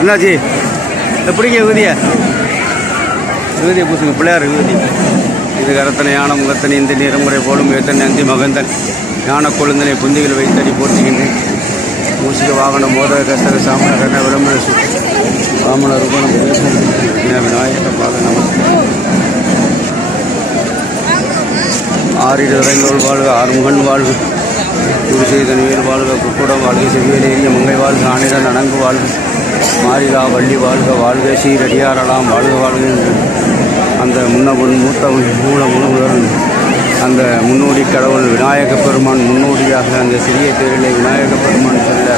என்னாச்சு எப்படிங்க விகுதியை பூசுங்க பிள்ளையார் விகுதி. இது கரத்தனை யான முகத்தனை இந்த நிறமுறை போலும் ஏத்தன் நந்தி மகந்தன் ஞான கொழுந்தனை புந்திகள் வைத்தடி போற்றுகின்றேன். மூசிக வாகனம் மோதக கசர சாமன கண்ண விளம்பர வாமன ரூபணம் விநாயக பாத நமஸ்காரம். ஆறிடு இறைந்தோள் வாழ்க ஆறுமுகன் வாழ்க குருசெய்தன் வேல் வாழ்க குக்குடம் வாழ்க செவ்வியலேறிய மங்கை வாழ்க ஆணிடன் அணங்கு வாழ்க மாரிலா வள்ளி வாழ்க வாழ்க சீரடியாரலாம் வாழ்க வாழ்க என்று அந்த மூத்த அந்த முன்னோடி கடவுள் விநாயக பெருமான் முன்னோடியாக அந்த சிறிய தேரிலே விநாயக பெருமான் செல்ல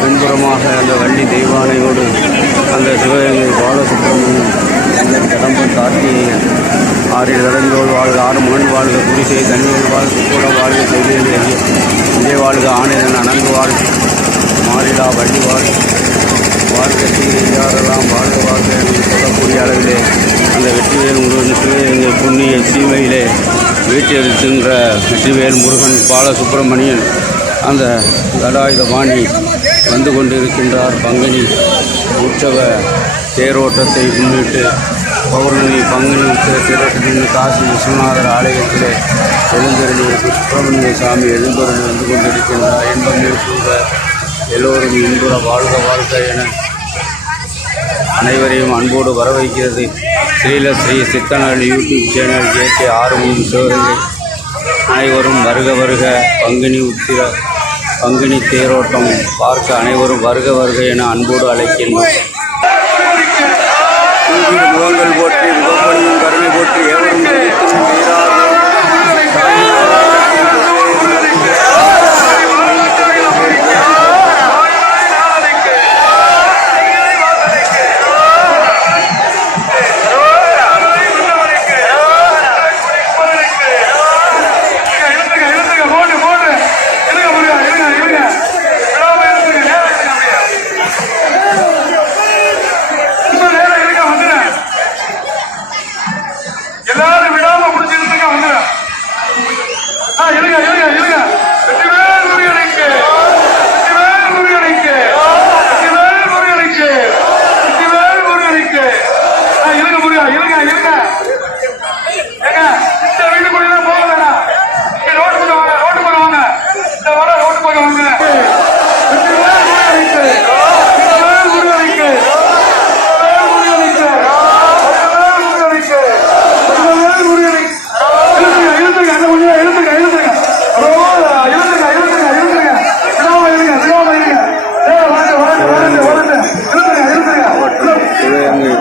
பின்புறமாக அந்த வள்ளி தெய்வானையோடு அந்த சிவகங்கை பாலசுப்ரமணியன் அந்த கடம்பன் கார்த்திகேயன் ஆறில் இறந்தோள் வாழ்க ஆறுமுகன் வாழ்க குடிசை தண்ணீர் வாழ்க கூட வாழ்க செவ்வியல் இதே வாழ்க ஆணையன் அணங்கு வாழ்க மாரிலா வள்ளி வாழ்க வாழ்க சீரையாரெல்லாம் வாழ்க வாழ்க என்று சொல்லக்கூடிய அளவிலே அந்த வெற்றிவேல் முருகன் சிவகங்கை புண்ணிய சீமையிலே வீட்டிலிருக்கின்ற வெற்றிவேல் முருகன் பாலசுப்ரமணியன் அந்த கடாயுதபாணி வந்து கொண்டிருக்கின்றார். பங்குனி உற்சவ தேரோட்டத்தை முன்னிட்டு பௌர்ணமி பங்குனி உற்சவ தேரோட்டத்தின் காசி விஸ்வநாதர் ஆலயத்திலே எழுந்தருளிய சுப்பிரமணிய சாமி எழுந்தருளி வந்து கொண்டிருக்கின்றார். இன்பமே சூழ எல்லோரும் இன்புற வாழ்க வாழ்க என அனைவரையும் அன்போடு வரவைக்கிறது ஸ்ரீ சித்தனல் YouTube channel JK Arumugam Sivaganga. அனைவரும் வருக வருக பங்குனி தேரோட்டம் பார்க்க அனைவரும் வருக வருக என அன்போடு அழைக்கின்றோம். முகங்கள் போற்றி முகப்பணியும் கருணை போற்றி எவரும்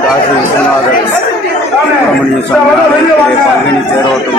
காசி விஸ்வநாதர் சுப்பிரமணிய சாமி ஆலயத்திலே பங்குனி தேரோட்டம்